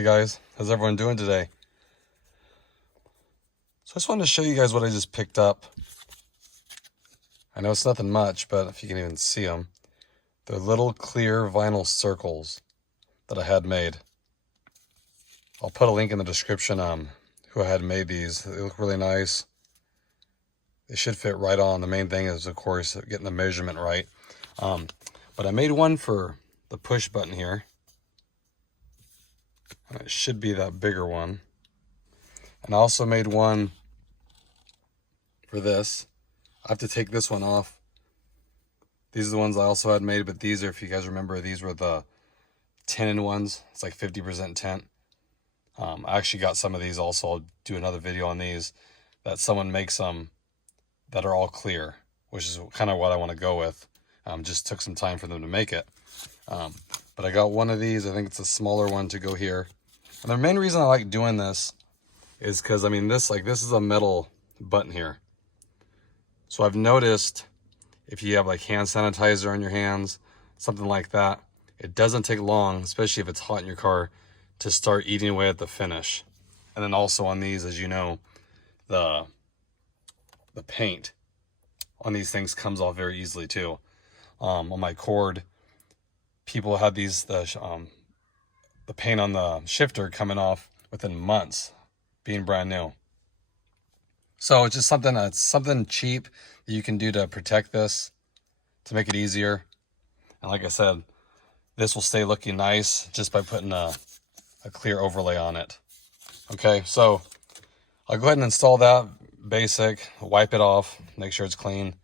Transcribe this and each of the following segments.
Hey guys, how's everyone doing today? So I just wanted to show you guys what I just picked up. I know it's nothing much, but if you can even see them, they're little clear vinyl circles that I had made. I'll put a link in the description who I had made these. They look really nice. They should fit right on. The main thing is, of course, getting the measurement right. But I made one for the push button here. And it should be that bigger one. And I also made one for this. I have to take this one off. These are the ones I also had made, but these are, if you guys remember, these were the tinted ones. It's like 50% tint. I actually got some of these also. I'll do another video on these, that someone makes them that are all clear, which is kind of what I want to go with. Just took some time for them to make it. But I got one of these. I think it's a smaller one to go here. And the main reason I like doing this is because, I mean, this is a metal button here. So I've noticed if you have like hand sanitizer on your hands, something like that, it doesn't take long, especially if it's hot in your car, to start eating away at the finish. And then also on these, as you know, the paint on these things comes off very easily too. On my cord, people had these, the paint on the shifter coming off within months, being brand new. So it's just something cheap that you can do to protect this, to make it easier. And like I said, this will stay looking nice just by putting a clear overlay on it. Okay, so I'll go ahead and install that basic, wipe it off, make sure it's clean.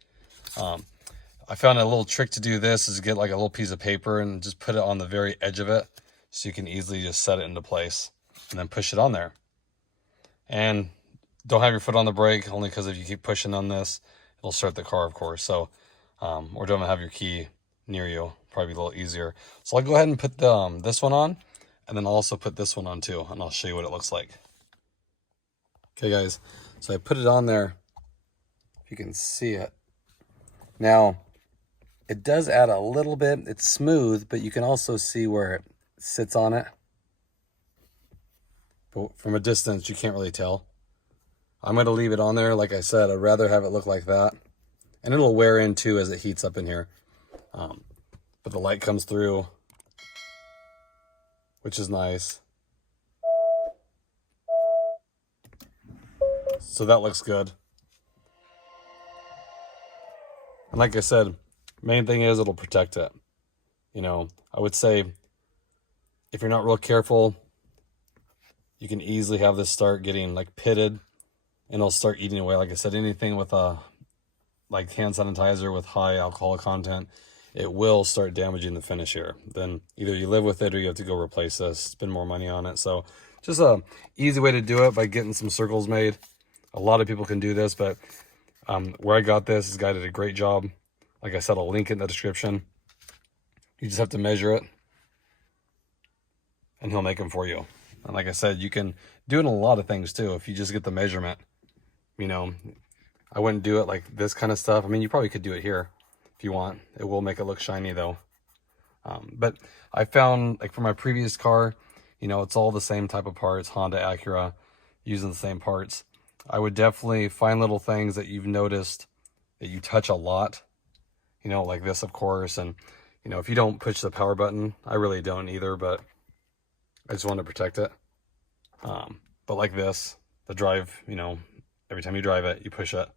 I found a little trick to do this is get like a little piece of paper and just put it on the very edge of it, so you can easily just set it into place and then push it on there. And don't have your foot on the brake, only because if you keep pushing on this, it'll start the car, of course. So, or don't have your key near you, probably be a little easier. So I'll go ahead and put this one on, and then also put this one on too, and I'll show you what it looks like. Okay guys, so I put it on there, if you can see it. Now, it does add a little bit, it's smooth, but you can also see where it sits on it. But from a distance, you can't really tell. I'm going to leave it on there. Like I said, I'd rather have it look like that. And it'll wear in too as it heats up in here. But the light comes through, which is nice. So that looks good. And like I said, main thing is it'll protect it. You know, I would say if you're not real careful, you can easily have this start getting like pitted, and it'll start eating away. Like I said, anything with like hand sanitizer with high alcohol content, it will start damaging the finish here. Then either you live with it or you have to go replace this, spend more money on it. So just a easy way to do it by getting some circles made. A lot of people can do this, but where I got this guy did a great job. Like I said, I'll link it in the description. You just have to measure it, and he'll make them for you. And like I said, you can do it in a lot of things too. If you just get the measurement, you know, I wouldn't do it like this kind of stuff. I mean, you probably could do it here if you want. It will make it look shiny though. But I found, like for my previous car, you know, it's all the same type of parts, Honda, Acura, using the same parts. I would definitely find little things that you've noticed that you touch a lot, you know, like this, of course. And, you know, if you don't push the power button, I really don't either, but I just want to protect it. But like this, the drive, you know, every time you drive it, you push it.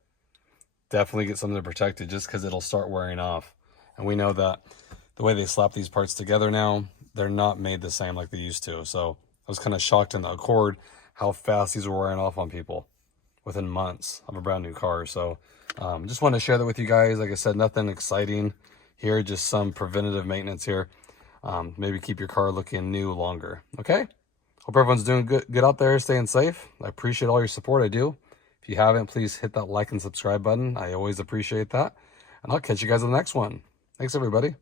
Definitely get something to protect it, just because it'll start wearing off. And we know that the way they slap these parts together now, they're not made the same like they used to. So I was kind of shocked in the Accord how fast these were wearing off on people within months of a brand new car. So just wanted to share that with you guys. Like I said, nothing exciting here, just some preventative maintenance here. Maybe keep your car looking new longer. Okay, hope everyone's doing good out there, staying safe. I appreciate all your support. I do. If you haven't, please hit that like and subscribe button. I always appreciate that, and I'll catch you guys on the next one. Thanks everybody.